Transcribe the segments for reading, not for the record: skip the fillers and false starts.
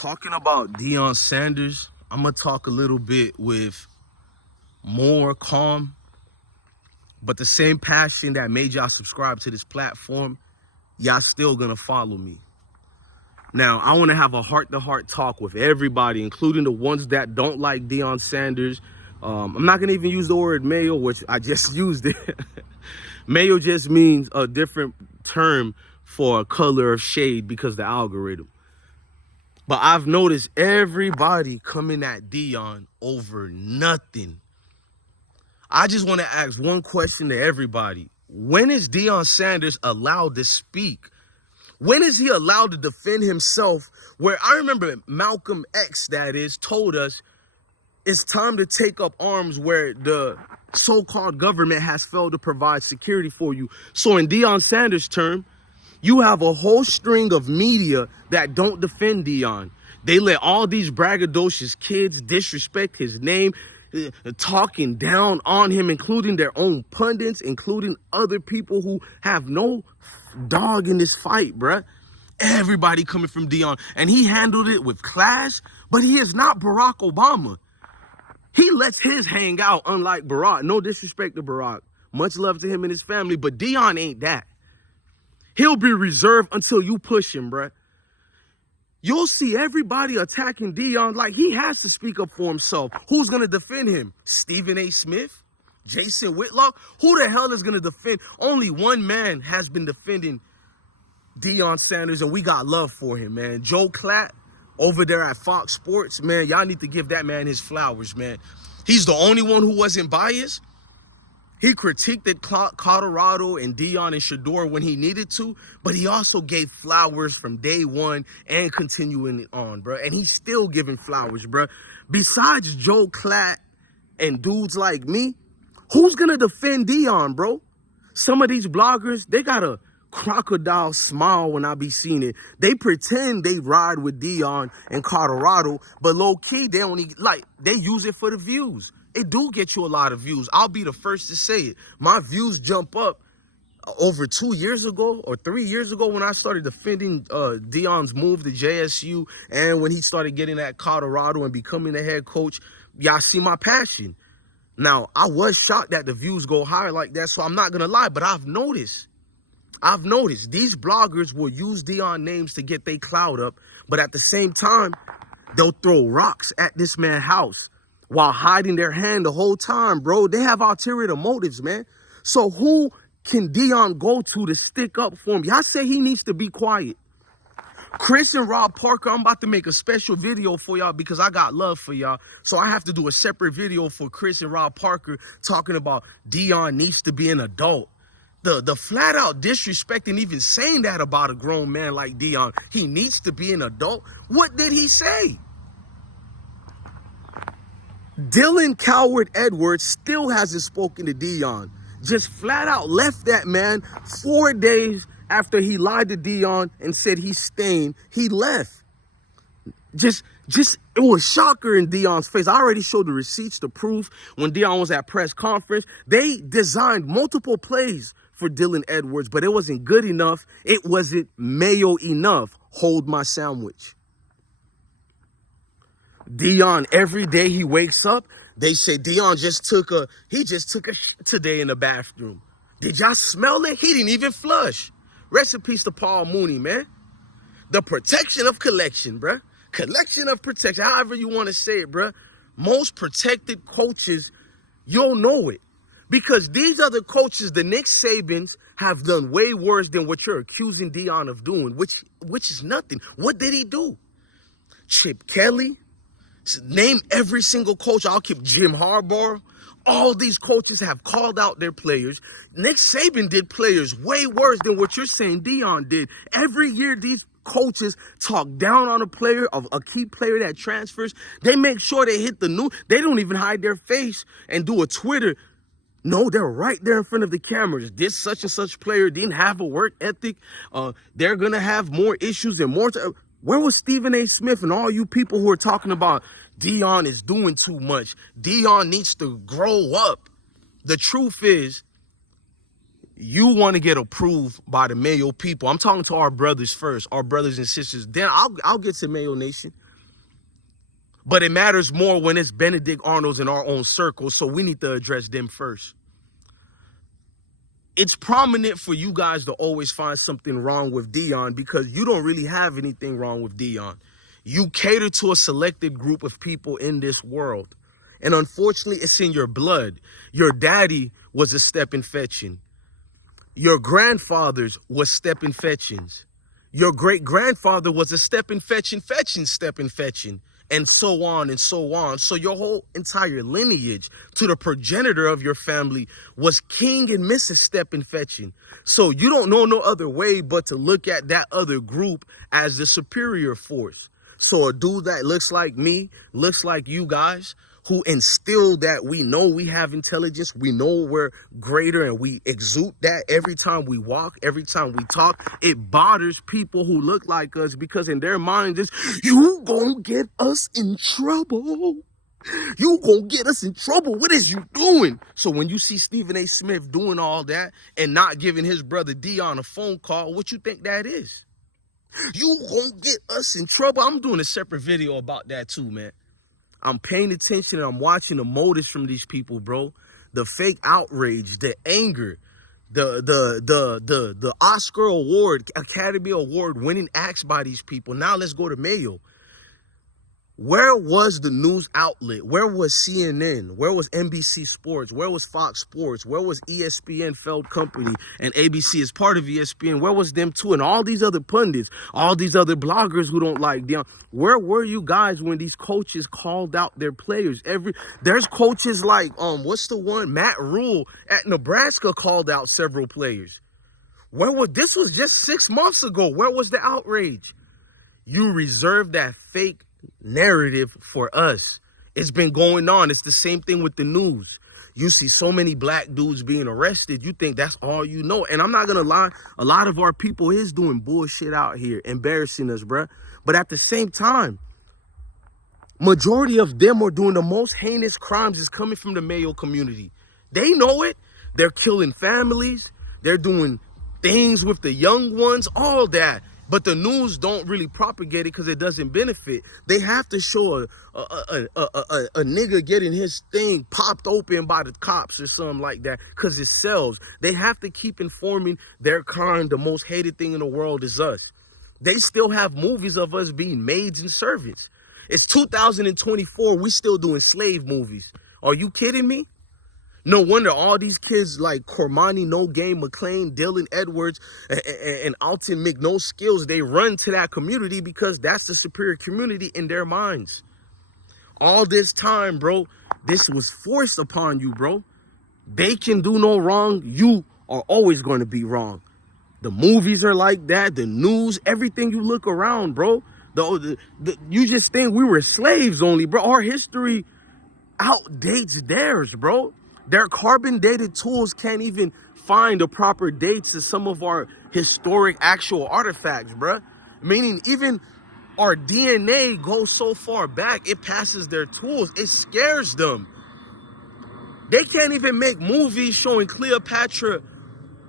Talking about Deion Sanders, I'm going to talk a little bit with more calm, but the same passion that made y'all subscribe to this platform, y'all still going to follow me. Now, I want to have a heart-to-heart talk with everybody, including the ones that don't like Deion Sanders. I'm not going to even use the word MAYO, which I just used it. MAYO just means a different term for a color of shade because the algorithm. But I've noticed everybody coming at Deion over nothing. I just want to ask one question to everybody. When is Deion Sanders allowed to speak? When is he allowed to defend himself? Where I remember Malcolm X, that is, told us it's time to take up arms where the so-called government has failed to provide security for you. So in Deion Sanders' term, you have a whole string of media that don't defend Deion. They let all these braggadocious kids disrespect his name, talking down on him, including their own pundits, including other people who have no dog in this fight, bruh. Everybody coming from Deion, and he handled it with class, but he is not Barack Obama. He lets his hang out, unlike Barack. No disrespect to Barack. Much love to him and his family, but Deion ain't that. He'll be reserved until you push him, bruh. You'll see everybody attacking Deion like he has to speak up for himself. Who's going to defend him? Stephen A. Smith? Jason Whitlock? Who the hell is going to defend? Only one man has been defending Deion Sanders, and we got love for him, man. Joe Klatt over there at Fox Sports, man, y'all need to give that man his flowers, man. He's the only one who wasn't biased. He critiqued Colorado and Deion and Shador when he needed to, but he also gave flowers from day one and continuing it on, bro. And he's still giving flowers, bro. Besides Joe Klatt and dudes like me, who's going to defend Deion, bro? Some of these bloggers, they got a crocodile smile when I be seeing it. They pretend they ride with Deion in Colorado, but low-key, they use it for the views. It do get you a lot of views. I'll be the first to say it. My views jump up over 2 years ago or 3 years ago when I started defending Deion's move to JSU and when he started getting at Colorado and becoming the head coach. Y'all see my passion. Now, I was shocked that the views go higher like that, so I'm not going to lie, but I've noticed these bloggers will use Deion names to get their clout up, but at the same time, they'll throw rocks at this man's house while hiding their hand the whole time, bro. They have ulterior motives, man. So who can Deion go to stick up for him? Y'all say he needs to be quiet. Chris and Rob Parker, I'm about to make a special video for y'all because I got love for y'all. So I have to do a separate video for Chris and Rob Parker talking about Deion needs to be an adult. The flat out disrespecting even saying that about a grown man like Deion. He needs to be an adult. What did he say? Dylan Coward Edwards still hasn't spoken to Deion. Just flat out left that man 4 days after he lied to Deion and said he's staying. He left. Just it was shocker in Deion's face. I already showed the receipts, the proof. When Deion was at press conference, they designed multiple plays for Dylan Edwards, but it wasn't good enough. It wasn't MAYO enough. Hold my sandwich. Deion, every day he wakes up, they say Deion just took a shit today in the bathroom. Did y'all smell it? He didn't even flush. Rest in peace to Paul Mooney, man. The protection of collection, bruh. Collection of protection, however you want to say it, bruh. Most protected coaches, you'll know it. Because these other coaches, the Nick Sabans, have done way worse than what you're accusing Deion of doing, which is nothing. What did he do? Chip Kelly? Name every single coach. I'll keep Jim Harbaugh. All these coaches have called out their players. Nick Saban did players way worse than what you're saying Deion did. Every year, these coaches talk down on a player, of a key player that transfers. They make sure they hit the news. They don't even hide their face and do a Twitter. No, they're right there in front of the cameras. This such and such player didn't have a work ethic. They're going to have more issues and more. Where was Stephen A. Smith and all you people who are talking about Deion is doing too much? Deion needs to grow up. The truth is, you want to get approved by the MAYO people. I'm talking to our brothers first, our brothers and sisters. Then I'll get to MAYO Nation. But it matters more when it's Benedict Arnold's in our own circle, so we need to address them first. It's prominent for you guys to always find something wrong with Deion because you don't really have anything wrong with Deion. You cater to a selected group of people in this world. And unfortunately, it's in your blood. Your daddy was a stepping fetching. Your grandfathers was stepping fetchings. Your great-grandfather was a stepping fetching, stepping fetching. And so on and so on. So your whole entire lineage to the progenitor of your family was King and Mrs. Steppin' Fetching. So you don't know no other way but to look at that other group as the superior force. So a dude that looks like me, looks like you guys, who instilled that we know we have intelligence, we know we're greater, and we exude that every time we walk, every time we talk. It bothers people who look like us because in their minds it's, you gonna get us in trouble. You gonna get us in trouble. What is you doing? So when you see Stephen A. Smith doing all that and not giving his brother Deion a phone call, what you think that is? You gonna get us in trouble. I'm doing a separate video about that too, man. I'm paying attention and I'm watching the motives from these people, bro. The fake outrage, the anger, the Oscar award, Academy Award winning acts by these people. Now let's go to MAYO. Where was the news outlet? Where was CNN? Where was NBC Sports? Where was Fox Sports? Where was ESPN failed company? And ABC is part of ESPN. Where was them too? And all these other pundits, all these other bloggers who don't like Deion. Where were you guys when these coaches called out their players? There's coaches like, what's the one? Matt Rule at Nebraska called out several players. This was just 6 months ago. Where was the outrage? You reserved that fake narrative for us. It's been going on. It's the same thing with the news. You see so many black dudes being arrested. You think that's all you know. And I'm not going to lie. A lot of our people is doing bullshit out here, embarrassing us, bruh. But at the same time, majority of them are doing the most heinous crimes is coming from the MAYO community. They know it. They're killing families. They're doing things with the young ones, all that. But the news don't really propagate it because it doesn't benefit. They have to show a nigga getting his thing popped open by the cops or something like that because it sells. They have to keep informing their kind the most hated thing in the world is us. They still have movies of us being maids and servants. It's 2024. We still doing slave movies. Are you kidding me? No wonder all these kids like Cormani, No Game, McLean, Dylan Edwards, and Alton McNo Skills, they run to that community because that's the superior community in their minds. All this time, bro, this was forced upon you, bro. They can do no wrong. You are always going to be wrong. The movies are like that. The news, everything you look around, bro. You just think we were slaves only, bro. Our history outdates theirs, bro. Their carbon dated tools can't even find the proper dates to some of our historic actual artifacts, bruh. Meaning even our DNA goes so far back, it passes their tools. It scares them. They can't even make movies showing Cleopatra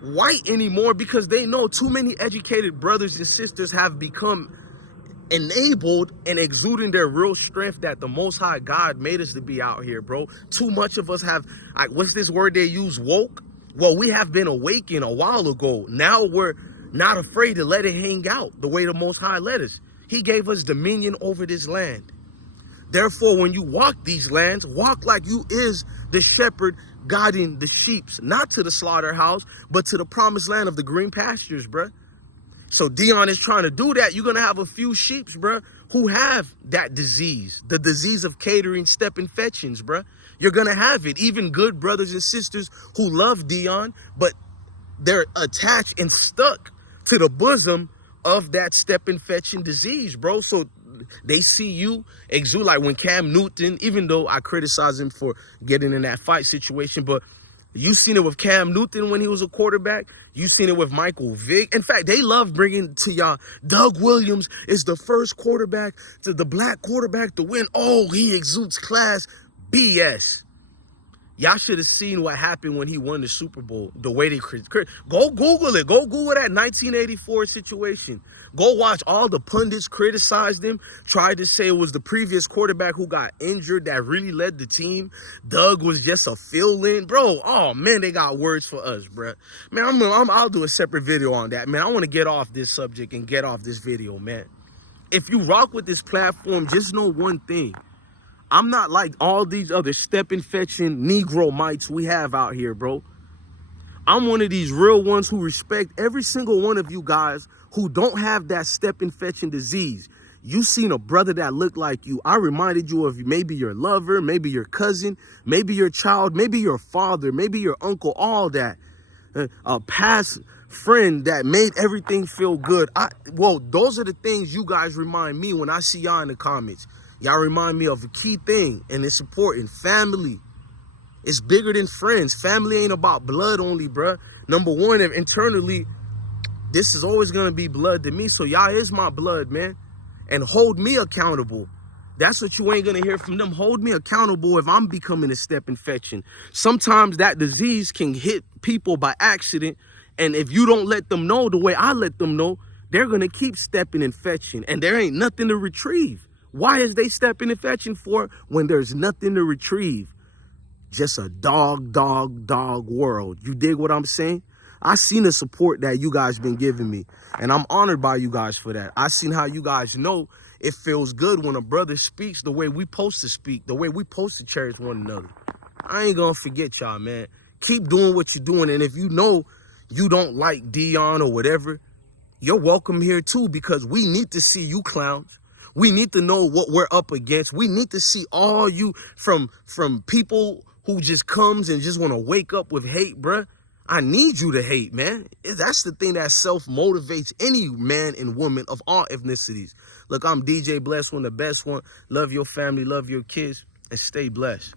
white anymore because they know too many educated brothers and sisters have become enabled and exuding their real strength that the Most High God made us to be out here, bro. Too much of us have, what's this word they use, woke? Well, we have been awakened a while ago. Now we're not afraid to let it hang out the way the Most High led us. He gave us dominion over this land. Therefore, when you walk these lands, walk like you is the shepherd guiding the sheep, not to the slaughterhouse, but to the promised land of the green pastures, bruh. So Deion is trying to do that. You're going to have a few sheeps, bruh, who have that disease, the disease of catering, stepping fetchings, bruh. You're going to have it. Even good brothers and sisters who love Deion, but they're attached and stuck to the bosom of that stepping fetching disease, bro. So they see you exude like when Cam Newton, even though I criticize him for getting in that fight situation, but you seen it with Cam Newton when he was a quarterback. You seen it with Michael Vick. In fact, they love bringing to y'all Doug Williams is the first quarterback, to the black quarterback to win. Oh, he exudes class. BS. Y'all should have seen what happened when he won the Super Bowl. The way they go Google it. Go Google that 1984 situation. Go watch all the pundits criticize them, tried to say it was the previous quarterback who got injured that really led the team. Doug was just a fill-in. Bro, oh, man, they got words for us, bro. Man, I'll do a separate video on that, man. I want to get off this subject and get off this video, man. If you rock with this platform, just know one thing. I'm not like all these other stepping-fetching Negro mites we have out here, bro. I'm one of these real ones who respect every single one of you guys who don't have that stepping-fetching disease. You seen a brother that looked like you. I reminded you of maybe your lover, maybe your cousin, maybe your child, maybe your father, maybe your uncle, all that. A past friend that made everything feel good. Well, those are the things you guys remind me when I see y'all in the comments. Y'all remind me of a key thing, and it's important. Family. It's bigger than friends. Family ain't about blood only, bruh. Number one, internally, this is always going to be blood to me. So y'all is my blood, man. And hold me accountable. That's what you ain't going to hear from them. Hold me accountable if I'm becoming a step infection. Sometimes that disease can hit people by accident. And if you don't let them know the way I let them know, they're going to keep stepping infection. And there ain't nothing to retrieve. Why is they stepping infection for when there's nothing to retrieve? Just a dog world. You dig what I'm saying? I seen the support that you guys been giving me, and I'm honored by you guys for that. I seen how you guys know it feels good when a brother speaks the way we supposed to speak, the way we supposed to cherish one another. I ain't gonna forget y'all, man. Keep doing what you're doing, and if you know you don't like Deion or whatever, you're welcome here too, because we need to see you clowns. We need to know what we're up against. We need to see all you from people who just comes and just want to wake up with hate, bruh. I need you to hate, man. That's the thing that self-motivates any man and woman of all ethnicities. Look, I'm DJ Blessed One, the best one. Love your family, love your kids, and stay blessed.